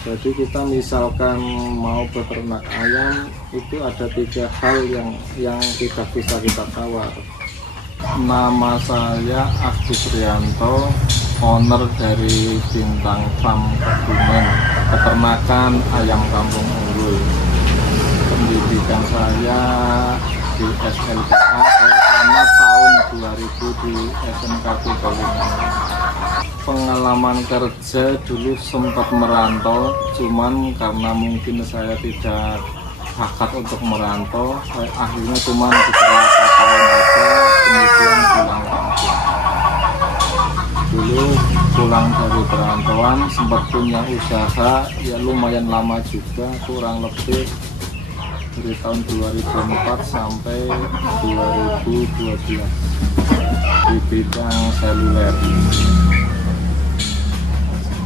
Jadi kita misalkan mau beternak ayam, itu ada 3 hal yang tidak bisa kita tawar. Nama saya Adi Prianto, owner dari Bintang Farm Kebumen, peternakan ayam kampung unggul. Pendidikan saya di SLTA, saya tamat tahun 2000 di SMK Kalimantan. Pengalaman kerja dulu sempat merantau, cuman karena mungkin saya tidak bakat untuk merantau, saya akhirnya cuman beberapa tahun aja, kemudian pulang kampung. Dulu pulang dari perantauan sempat punya usaha, ya lumayan lama juga, kurang lebih dari tahun 2004 sampai 2012 di bidang seluler.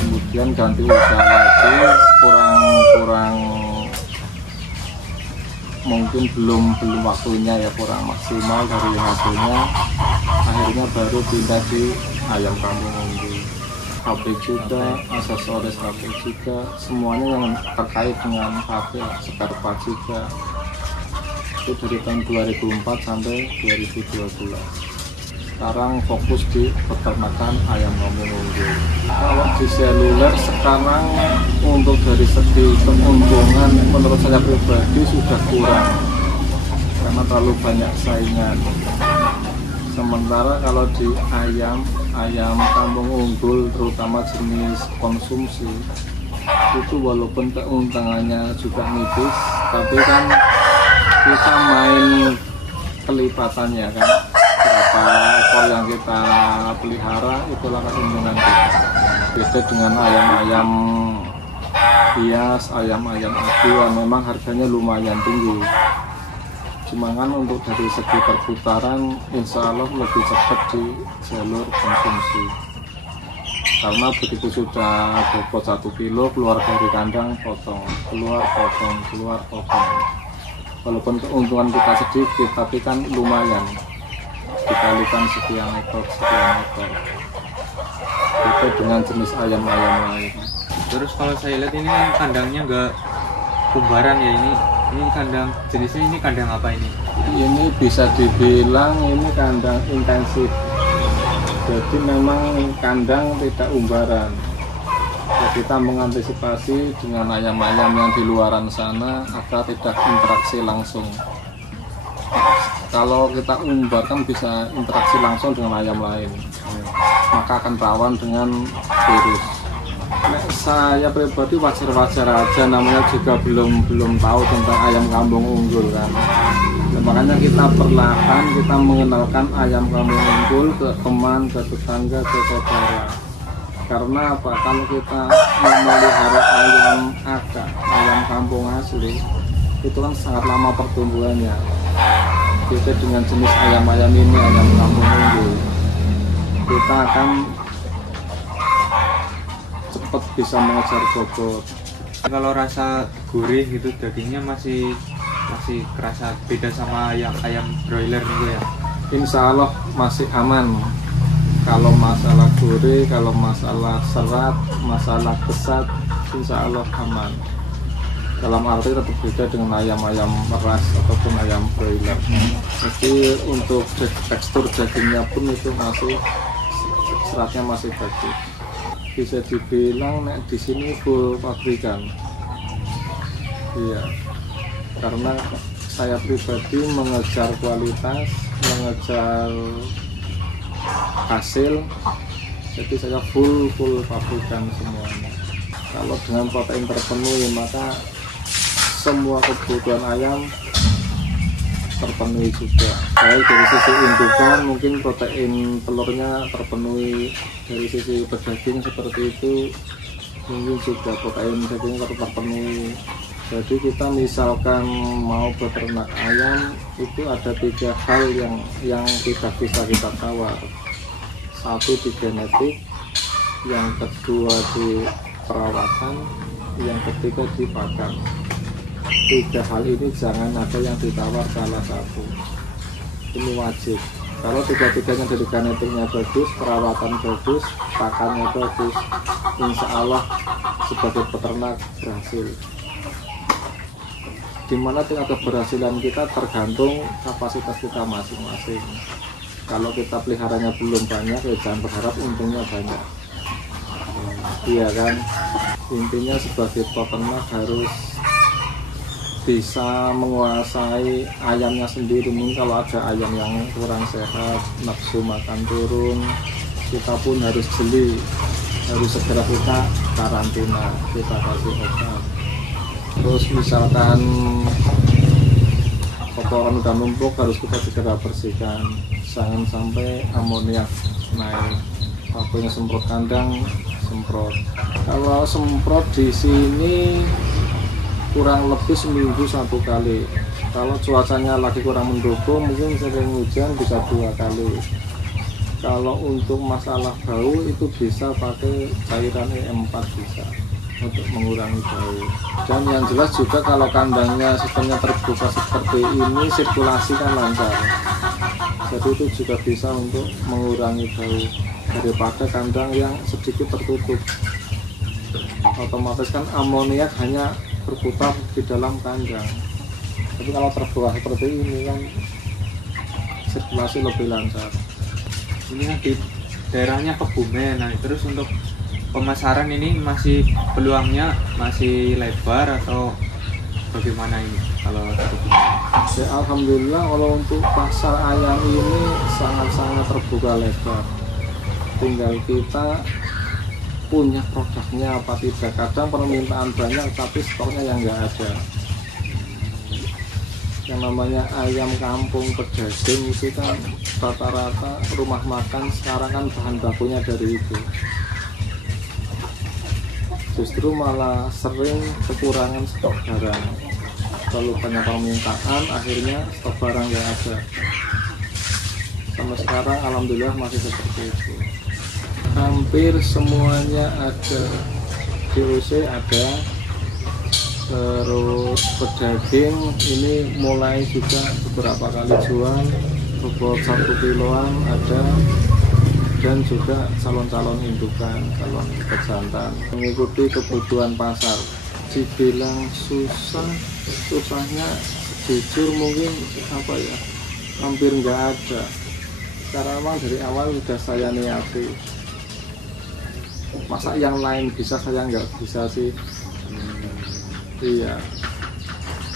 Kemudian ganti usaha lagi, kurang mungkin belum waktunya, ya kurang maksimal dari hasilnya, akhirnya baru pindah di ayam kampung unggul. Pabrik juga, aksesoris pabrik juga, semuanya yang terkait dengan pabrik, spare part juga. Itu dari tahun 2004 sampai 2012. Sekarang fokus di peternakan ayam kampung unggul. Kalau di seluler sekarang untuk dari segi keuntungan menurut saya pribadi sudah kurang karena terlalu banyak saingan. Sementara kalau di ayam kampung unggul terutama jenis konsumsi itu walaupun keuntungannya juga nipis, tapi kan kita main kelipatannya kan, berapa ekor yang kita pelihara itulah keuntungan kita. Beda dengan ayam-ayam hias, ayam-ayam aduan, memang harganya lumayan tinggi. Cuma kan untuk dari segi perputaran insya Allah lebih cepat di jalur konsumsi, karena begitu sudah bobot 1 kilo keluar dari kandang potong, keluar potong. Walaupun keuntungan kita sedikit tapi kan lumayan dikalikan sekian ekor. Itu dengan jenis ayam-ayam lain. Terus kalau saya lihat ini kan kandangnya nggak kumbaran ya, ini kandang jenisnya, ini kandang apa ini? Ini bisa dibilang ini kandang intensif. Jadi memang kandang tidak umbaran. Jadi kita mengantisipasi dengan ayam-ayam yang di luaran sana agar tidak interaksi langsung. Kalau kita umbar kan bisa interaksi langsung dengan ayam lain, maka akan rawan dengan virus. Saya pribadi wajar-wajar aja, namanya juga belum tahu tentang ayam kampung unggul kan. Nah, makanya kita perlahan kita mengenalkan ayam kampung unggul ke teman, ke tetangga, ke saudara. Karena apa? Kalau kita memelihara ayam akak, ayam kampung asli, itu kan sangat lama pertumbuhannya. Beda dengan jenis ayam-ayam ini, ayam kampung unggul, kita akan cepat bisa mengejar bobot. Kalau rasa gurih gitu, dagingnya masih kerasa beda sama yang ayam broiler nih ya? Insya Allah masih aman. Kalau masalah gurih, kalau masalah serat, masalah kesat, insya Allah aman. Dalam arti tetap beda dengan ayam-ayam ras ataupun ayam broiler. Jadi untuk tekstur dagingnya pun itu masih seratnya masih bagus. Bisa dibilang di sini full pabrikan. Iya. Karena saya pribadi mengejar kualitas, mengejar hasil, jadi saya full pabrikan semuanya. Kalau dengan protein terpenuhi maka semua kebutuhan ayam terpenuhi juga. Baik dari sisi indukan mungkin protein telurnya terpenuhi, dari sisi pedaging seperti itu mungkin juga protein daging terpenuhi. Jadi kita misalkan mau beternak ayam itu ada 3 hal yang tidak bisa kita tawar. Satu di genetik, yang kedua di perawatan, yang ketiga di pakan. 3 hal ini jangan ada yang ditawar salah satu. Ini wajib. Kalau tiga-tiganya dari genetiknya bagus, perawatan bagus, pakannya bagus, insya Allah sebagai peternak berhasil. Dimana tingkat keberhasilan kita tergantung kapasitas kita masing-masing. Kalau kita peliharanya belum banyak, ya jangan berharap untungnya banyak. Iya kan, intinya sebagai peternak harus bisa menguasai ayamnya sendiri. Mungkin kalau ada ayam yang kurang sehat, nafsu makan turun, kita pun harus jeli, harus segera kita karantina, kita kasih obat. Terus misalkan kotoran udah numpuk, harus kita segera bersihkan, jangan sampai amoniak naik. Waktunya semprot kandang, semprot. Kalau semprot di sini kurang lebih seminggu 1 kali. Kalau cuacanya lagi kurang mendukung, mungkin sering hujan bisa 2 kali. Kalau untuk masalah bau itu bisa pakai cairan E4 bisa untuk mengurangi bau. Dan yang jelas juga kalau kandangnya sistemnya terbuka seperti ini, sirkulasi kan lancar. Jadi itu juga bisa untuk mengurangi bau daripada kandang yang sedikit tertutup. Otomatis kan amoniak hanya berputar di dalam kandang. Tapi kalau terbuka seperti ini kan sirkulasi lebih lancar. Ini kan di daerahnya Kebumen. Nah, terus untuk pemasaran ini masih peluangnya masih lebar atau bagaimana ini kalau Kebumen? Ya, alhamdulillah kalau untuk pasar ayam ini sangat-sangat terbuka lebar. Tinggal kita punya produknya apa tidak. Kadang permintaan banyak tapi stoknya yang nggak ada. Yang namanya ayam kampung pedaging itu kan rata-rata rumah makan sekarang kan bahan bakunya dari itu. Justru malah sering kekurangan stok barang. Kalau banyak permintaan akhirnya stok barang nggak ada. Sampai sekarang alhamdulillah masih seperti itu. Hampir semuanya ada, DOC ada, terus pedaging ini mulai juga beberapa kali jual, bobot 1 kiloan ada, dan juga calon-calon indukan, calon pejantan mengikuti kebutuhan pasar. Dibilang susah, susahnya jujur mungkin apa ya, hampir nggak ada, karena memang dari awal sudah saya niati. Masa yang lain bisa, saya nggak bisa sih. Iya.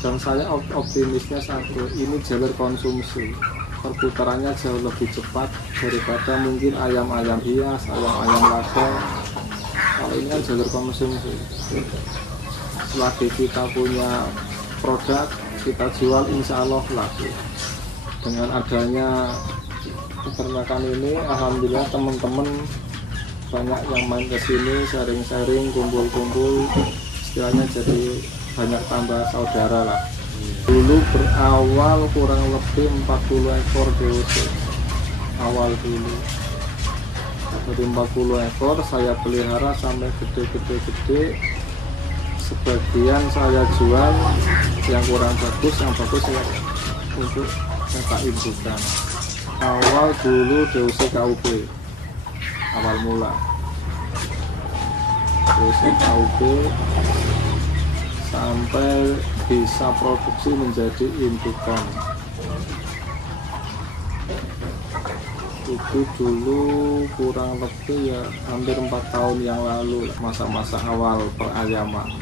Dan saya optimisnya satu, ini jalur konsumsi, perputarannya jauh lebih cepat daripada mungkin ayam-ayam hias, ayam-ayam laga. Kalau ini kan jalur konsumsi. Selagi kita punya produk, kita jual, insya Allah laku. Dengan adanya peternakan ini, alhamdulillah teman-teman banyak yang main ke sini, sharing-sharing, kumpul-kumpul, istilahnya jadi banyak tambah saudara lah. Dulu berawal kurang lebih 40 ekor DOC awal dulu. Dari 40 ekor saya pelihara sampai gede. Sebagian saya jual, yang kurang bagus, yang bagus saya untuk cetak indukan. Awal dulu DOC KUB awal mula, terus KUB sampai bisa produksi menjadi indukan. Itu dulu kurang lebih ya hampir 4 tahun yang lalu, masa-masa awal perayaman.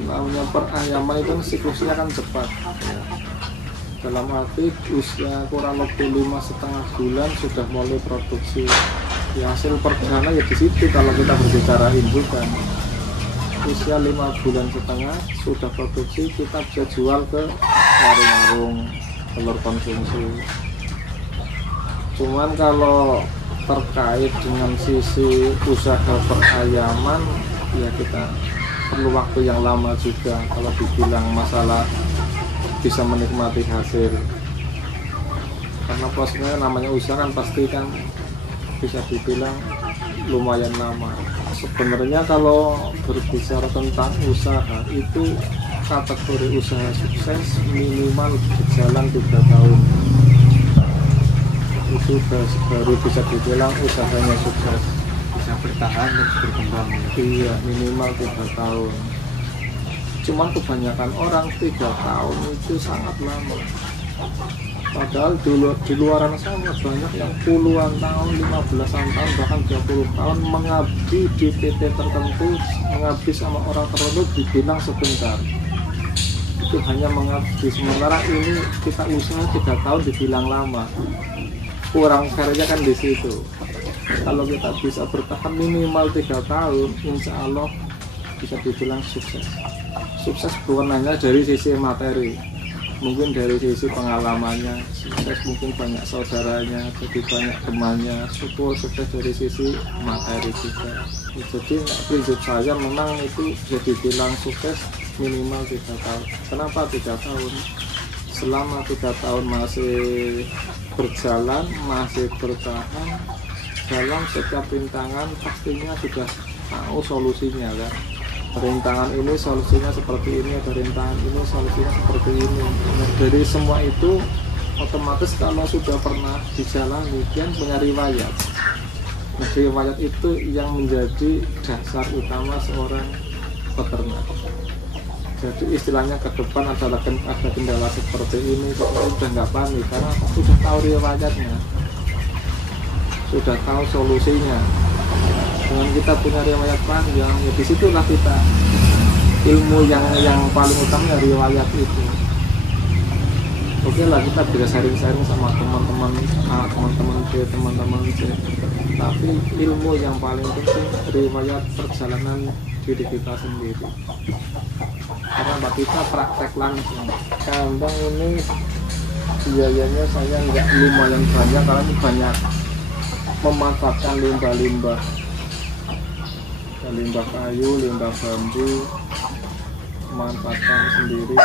Namanya perayaman itu siklusnya kan cepat ya. Dalam arti usia kurang lebih 5,5 bulan sudah mulai produksi. Ya, hasil perdana ya di situ kalau kita berbicara indukan. Usia 5,5 bulan sudah produksi, kita bisa jual ke warung-warung telur konsumsi. Cuman kalau terkait dengan sisi usaha perayaman, ya kita perlu waktu yang lama juga kalau dibilang masalah bisa menikmati hasil. Karena prosesnya namanya usaha kan pasti kan bisa dibilang lumayan lama. Sebenarnya kalau berbicara tentang usaha itu kategori usaha sukses minimal berjalan 3 tahun. itu baru bisa dibilang usahanya sukses. Bisa bertahan dan berkembang. Iya, minimal 3 tahun. Cuman kebanyakan orang 3 tahun itu sangat lama. Padahal di luaran sana banyak yang puluhan tahun, 15-an tahun, bahkan 20 tahun mengabdi di PT tertentu, mengabdi sama orang tertentu dibilang sebentar. Itu hanya mengabdi, sementara ini kita usaha 3 tahun dibilang lama. Kurang fairnya kan di situ. Kalau kita bisa bertahan minimal 3 tahun, insya Allah bisa dibilang sukses. Sukses bukan hanya dari sisi materi, mungkin dari sisi pengalamannya, sukses mungkin banyak saudaranya, jadi banyak temannya, sukses dari sisi materi juga. Jadi prinsip saya memang itu bisa dibilang sukses minimal 3 tahun. Kenapa 3 tahun? Selama 3 tahun masih berjalan, masih bertahan dalam setiap rintangan, pastinya sudah tahu solusinya kan. Rintangan ini solusinya seperti ini, ada rintangan ini solusinya seperti ini. Nah, dari semua itu otomatis kalau sudah pernah dijalani dia punya riwayat. Nah, riwayat itu yang menjadi dasar utama seorang peternak. Jadi istilahnya ke depan ada kendala seperti ini, sudah nggak panik karena sudah tahu riwayatnya, sudah tahu solusinya. Dengan kita punya riwayat panjang, ya disitulah kita ilmu yang paling utama riwayat itu. Oke lah, kita bisa sharing-sharing sama teman-teman A, teman-teman B, teman-teman C, tapi ilmu yang paling penting riwayat perjalanan diri kita sendiri. Karena kita praktek langsung. Kandang ini biayanya saya nggak lumayan banyak karena ini banyak memanfaatkan limbah-limbah kayu, limbah bambu, memanfaatkan sendiri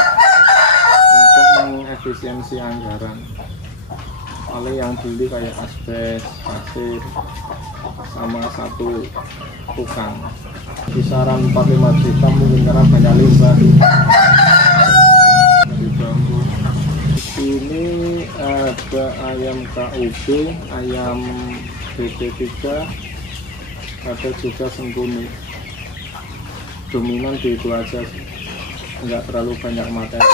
untuk mengefisiensi anggaran. Paling yang beli kayak asbes, pasir, sama 1 tukang. Kisaran 4-5 juta mungkin karena banyak limbah dari bambu. Ini ada ayam KUB, ayam BT3, ada juga sengkuni. Dominan di itu aja sih, nggak terlalu banyak materi.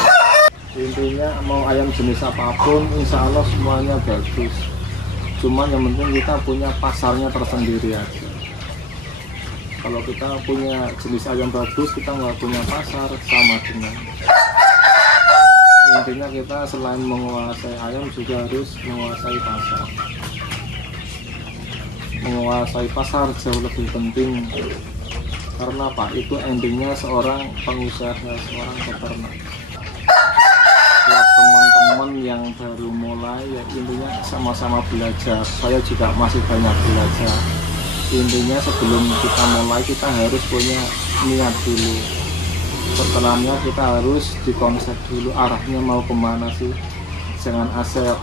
Intinya mau ayam jenis apapun insya Allah semuanya bagus, cuman yang penting kita punya pasarnya tersendiri aja. Kalau kita punya jenis ayam bagus kita nggak punya pasar, sama dengan intinya kita selain menguasai ayam juga harus menguasai pasar. Menguasai pasar jauh lebih penting, karena Pak itu endingnya seorang pengusaha, seorang peternak. Buat teman-teman yang baru mulai ya intinya sama-sama belajar. Saya juga masih banyak belajar. Intinya sebelum kita mulai kita harus punya niat dulu. Setelahnya kita harus dikonsep dulu arahnya mau kemana sih. Jangan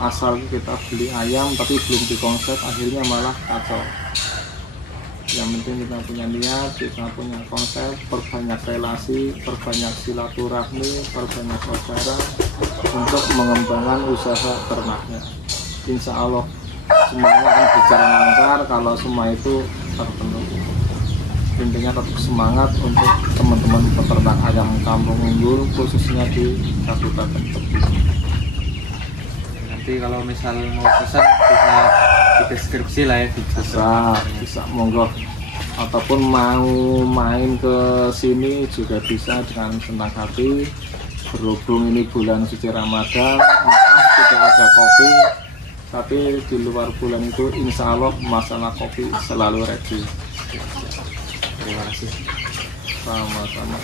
asal kita beli ayam tapi belum dikonsep, akhirnya malah kacau. Yang penting kita punya niat, kita punya konsep, perbanyak relasi, perbanyak silaturahmi, perbanyak saudara untuk mengembangkan usaha ternaknya. Insya Allah semuanya akan berjalan lancar kalau semua itu terpenuhi. Intinya tetap semangat untuk teman-teman peternak ayam kampung unggul khususnya di Kabupaten Tebing. Nanti kalau misal mau pesan bisa di deskripsi lah ya, bisa monggo, ataupun mau main ke sini juga bisa dengan senang hati. Berhubung ini bulan suci Ramadan, maaf tidak ada kopi, tapi di luar bulan itu insya Allah masalah kopi selalu ready. Terima kasih. Sama-sama.